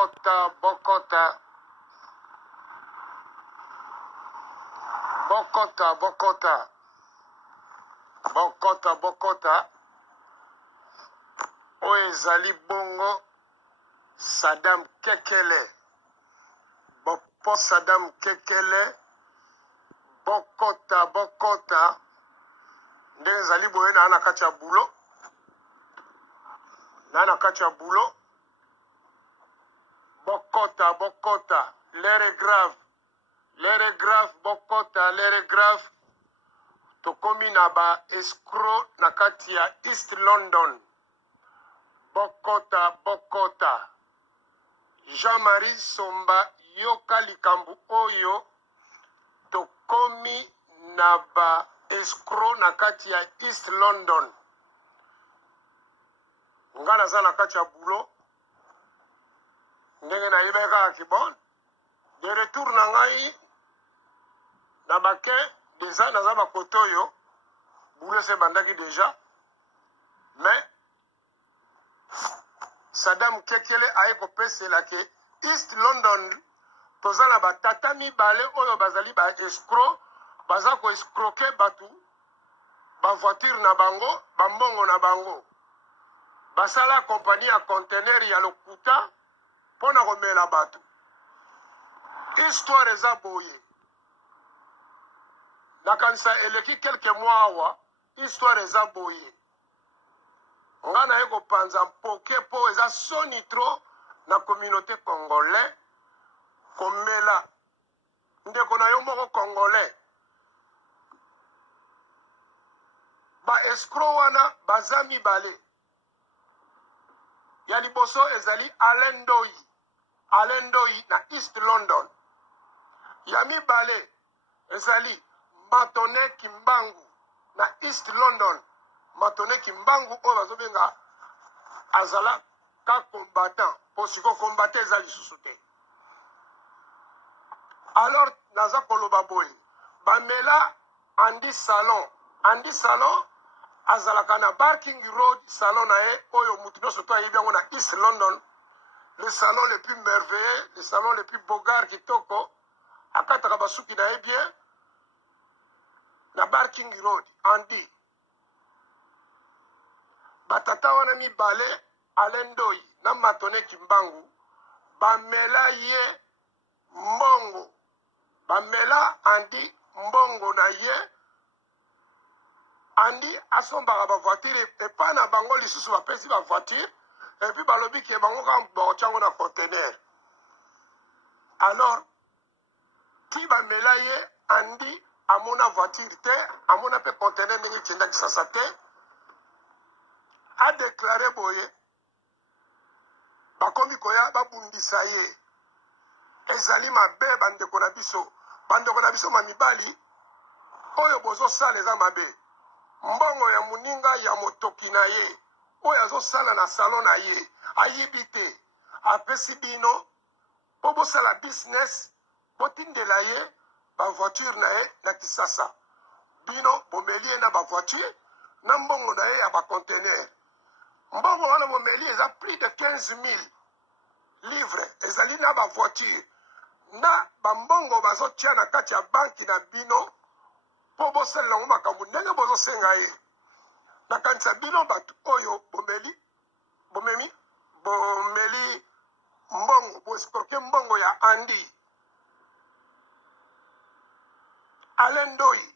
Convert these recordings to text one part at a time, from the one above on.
Bokota, Bokota. Bokota, Bokota. Bokota, Bokota. Oezali bongo Saddam Kekele. Bopo Saddam Kekele. Bokota, Bokota. Ndenge zali boye na anakati ya bulo. Na anakati ya bulo. Bokota, Bokota. L'air est grave. L'air est grave, Bokota, l'air est grave. Tokomi na ba escroc na kati ya East London. Bokota, Bokota. Jean-Marie Somba yoka likambu oyo. Tokomi na ba escroc na kati ya East London. Nga naza na kati ya bulo. Ndenge na yebeka kibon. De retour na ngai. Na bake déjà naza bakoto yo. Bulo se bandaki déjà. Mais Saddam Kekele aye kopesela ke East London toza na batata mibale oyo bazali ba escroc baza ko escroquer batu ba voiture na bango bambongo na bango basala compagnie ya conteneur ya lokuta pona komela batu histoire eza boye nakanisa eleki quelques mois awa histoire eza boye nga na ye kopanza mpoke po eza soni tro na communauté congolais komela ndeko na yo moko congolais ba escroc wana baza mibale ya liboso ezali Alain Ndoyi na East London ya mibale ezali Matone Kimbangu na East London. Matone Kimbangu oyo bazobenga azala ka combattant po siko combattant eza lisusu te. Alors naza koloba boye bamela Andy Salon azalaka na Barking Road salon na ye oyo mutu nyonso to ayebi yango na East London, le salon le plus merveilleux, le salon le plus bogar kitoko akataka basuki na ye bien na Barking Road. Andy batata wana mibale Alain Ndoyi na Matone Kimbangu bamela ye mbongo, bamela Andy mbongo na ye. Andy asombaka ba voiture epa na bango lisusu bapesi ba voiture et puis balobi ke bango ka baotiango na conteneur. Alors ki bamela ye Andy amona voiture te, amona pe conteneur ndenge tienda kisasa te, a déclaré boye bakomi koya babundisa ye ezali mabe bandeko na biso mamibali oyo bozosala eza mabe. Mbongo ya muninga ya motoki na ye oyo azosala na salon na ye ayibi te apesi bino po bosala business botindela ye bavoiture na ye na kisasa bino bomeli ye na bavoiture na mbongo na ye ya baconteneur. Mbongo wana bomeli eza plus de 15,000 livres ezali na bavoiture na bambongo bazotia na kati ya banki na bino po bosalela ngo makambo ndenge bozosenga ye. Nakanisa bino bato oyo bomeli mbongo boescroke mbongo ya Andy Alain Ndoyi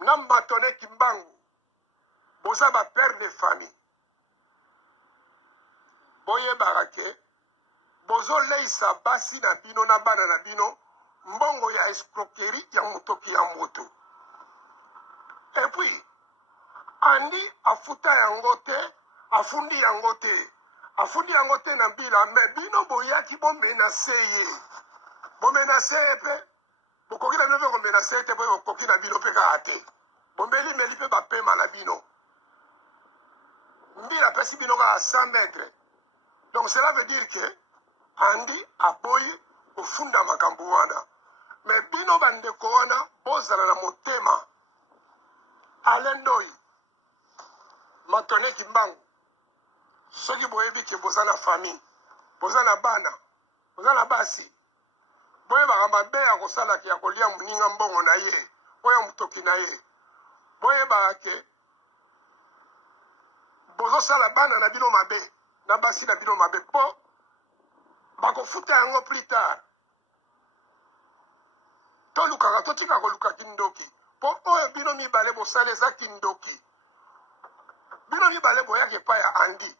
na Matone Kimbangu boza ba père de famille boyebaka ke bozoleisa basi na bino na bana na bino mbongo ya escroquerie ya motoki ya moto. Et puis Andy afuta yango te, afundi yango te na bila, me bino boyaki bomenase ye. Bomenase ye pe bokoki na bino pe komenase ye te po bokoki na bino pe kaka te. Bombeli meli pe bapema na bino. Mbila pesi bino kaka 100 mètres. Donc cela veut dire que Andy aboyi kofunda makambo wana. Me bino bandeko wana bozala na motema. Alain Ndoyi, Matone Kimbangu, soki boyebi ke boza na famille, boza na bana boza na basi boyebaka mabe ya kosalaki ya kolia moninga mbongo na ye oyo motoki na ye boyebaka ke bozosala bana na bino mabe na basi na bino mabe mpo bakofuta yango plus tard tolukaka totika koluka kindoki mpo oyo bino mibale bosala eza kindoki bino mibale boyaki epai ya andi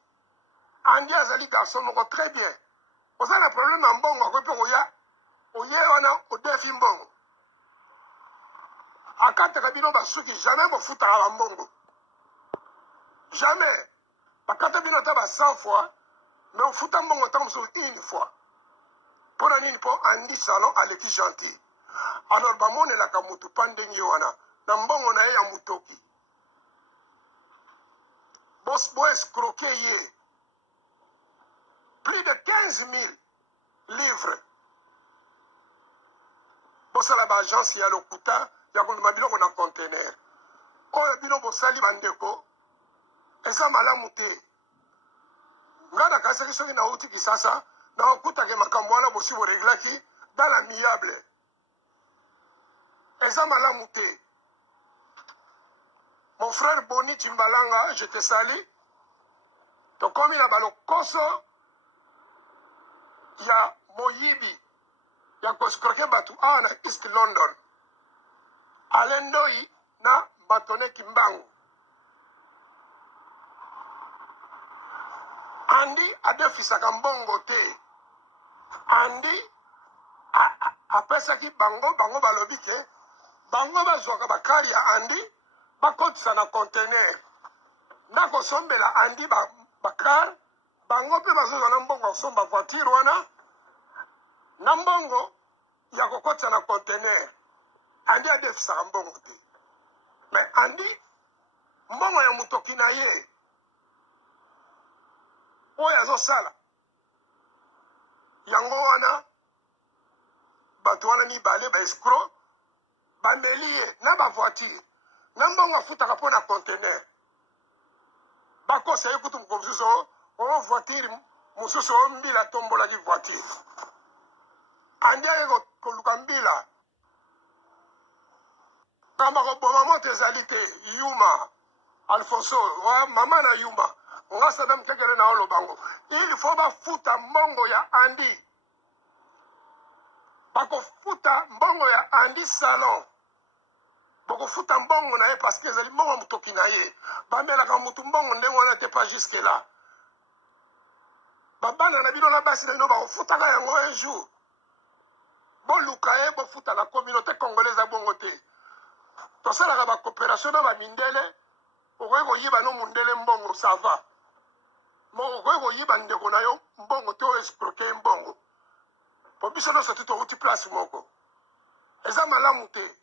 andi azali garçon moko très bien oza na problème ya mbongo akoki mpe koya oye wana odefi mbongo akataka bino basuki jamais bofutaka bambongo jamais bakata bino ata ba 100 fois mais ofuta mbongo ata mosusu une fois mpo na nini mpo andi salon aleki gentil alors bamonelaka mutu mpa ndenge wana na mbongo na ye ya motoki boescroke ye plus de 15 000 livres bosala baagence ya lokuta ya kondima biloko na contener oyo bino bosali bandeko eza malamu te nga nakasaki soki nauti kisasa naokutaki makambo wana bosi boreglaki dans l'amiable eza malamu te mon frère Boni Timbalanga je te salue tokomi na balokoso ya moyibi ya koskroke batu awa na East London alendoi na Batone Kimbangu andi adefisaka mbongo te andi apesaki bango balobi ke bango bazwaka bakari ya andi bakotisa na contener nakosombela andi bakar bango mpe bazozwa na mbongo ya kosomba voiture wana na mbongo ya kokotisa na contener andi adefisaka mbongo te mais andi mbongo ya motoki na ye oyo azosala yango wana bato wana mibale baescro bameli ye na bavoiture na mbongo afutaka mpo na contener bakosa ye kutu moko mosusu o voiture mosusu o mbila tombolaki voiture andi aye koluka mbila kamba koboma moto ezali te yuma alfonso mama na yuma nga sadam kekele na olobango il faut bafuta mbongo ya andi bakofuta mbongo ya andi salon bakofuta mbongo na ye parce que ezali mbongo motoki na ye bamelaka mutu mbongo ndenge wana te pas jusque là babana na bino na basi na bino bakofutaka yango un jour boluka ye bofuta na communauté congolaise bongo te tosalaka bacoopération na bamindele okoki koyiba no mundele mbongo ça va mo okoki koyiba ndeko na yo mbongo te oescroke mbongo po biso nyonso ti touti place moko eza malamu te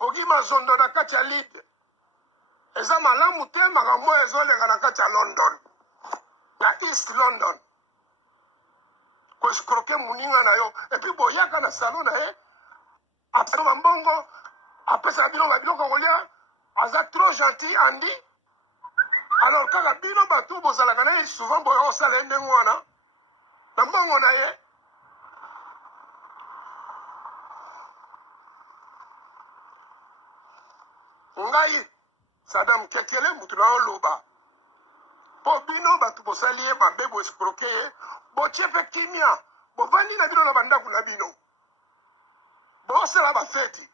oki mazondo na kati ya lide eza malamu te makambo oyo ezolenga na kati ya london na east london koescroke moninga na yo epui boyaka na salon na ye apesa bambongo apesaka bino babiloko kolia aza trop gentil andi alors kaka bino bato bozalaka na ye souvent boya osala ye ndenge wana na mbongo na ye ngai sadam kekele mutu na oloba mpo bino bato bosali ye mabe boescroke ye botie mpe kimia bovandi na bino na bandako na bino bosala bafeti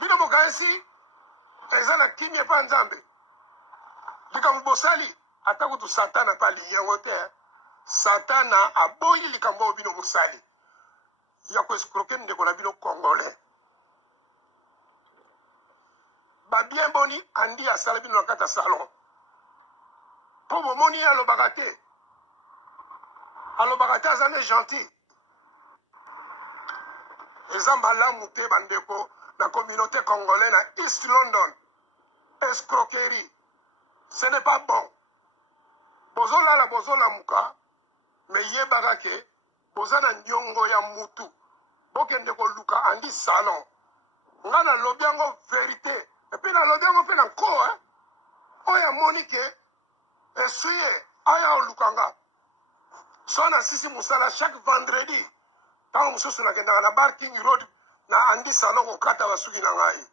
bino bokanisi eza na kimia mpa nzambe likambo bosali ata kutu satana mpe alingi yango te satana aboyi likambo oyo bino bosali ya koescroke ndeko na bino congolais babien boni andi asala bino na kati ya salon mpo bomoni ye alobaka te aza ne gentil eza malamu te bandeko na communauté congolais na East London escroquerie ce n'est pas bon bozolala bozolamuka me yebaka ke boza na ndiongo ya mutu bokende koluka andi salon nga nalobi yango verité epuis nalobi yango mpe na nko oyo amoni ke esuye aya olukanga so na sisi musala chaque vendredi ntango mosusu nakendaka na bar King Road na andi salon kokata basuki na ngai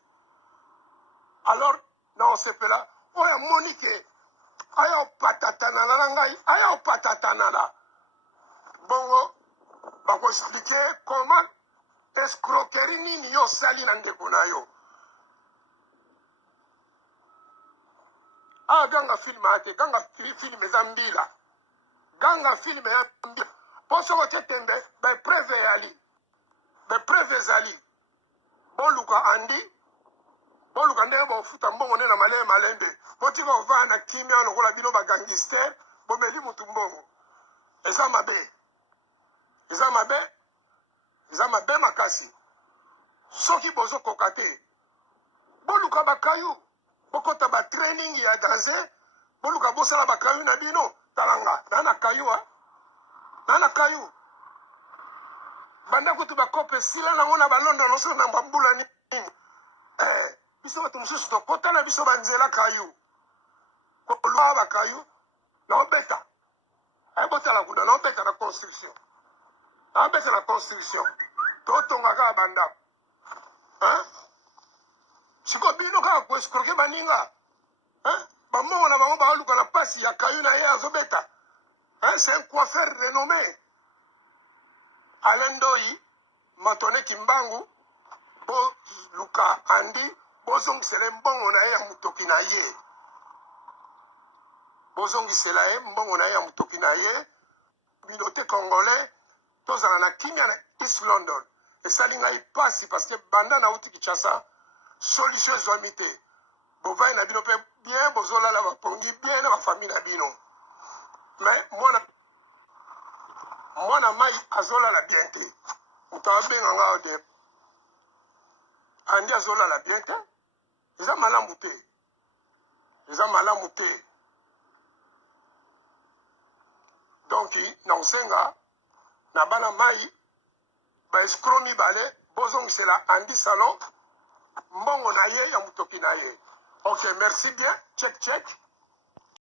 alors na osepela oyo amoni ke aya opatatanana na ngai aya opatatanana bongo bakoexplike comment escroquerie nini yo osali na ndeko na yo ganga film ate ganga film eza mbila ganga film ya mbila po soko te tembe bapreve yali bapreve ezali boluka andi boluka ndenge bofuta mbongo nde na maleye malembe botika ovaa na kimia lokola bino bagangster bomeli mutu mbongo eza mabe eza mabe eza mabe makasi soki bozokoka te boluka bakayu bokota batraining ya danger boluka bosala bakayu na bino talanga nana kayu banda kutu bakope sila nango na balonda noso na mbambula nini biso bato mosusu tokota na biso banzela kayu kolwa bakayu naobeta ayebotala kuna naobeta na construction totonga kaka bandako siko bino kaka koescroke baninga bamongo na bango baoluka na pasi ya kayu na ye azobeta c'est un coiffeur renommé Alain Doi Matone Kimbangu boluka andi bozongisela mbongo na ye ya mutoki na ye bozongisela ye mbongo na ye ya mutoki na ye communauté congolais tozala na kimia na East London esali ngai pasi parce que banda na uti Kinshasa solution ezwami te bovai na bino mpe bien bozolala bapongi bien na bafamille na bino mais mwana mai azolala bien te moto abenga nga ode andi azolala bien te eza malamu te donc na osenga na bana mai baescro mibale bozongisela andi salon mbongo na ye ya mutoki na ye ok merci bien check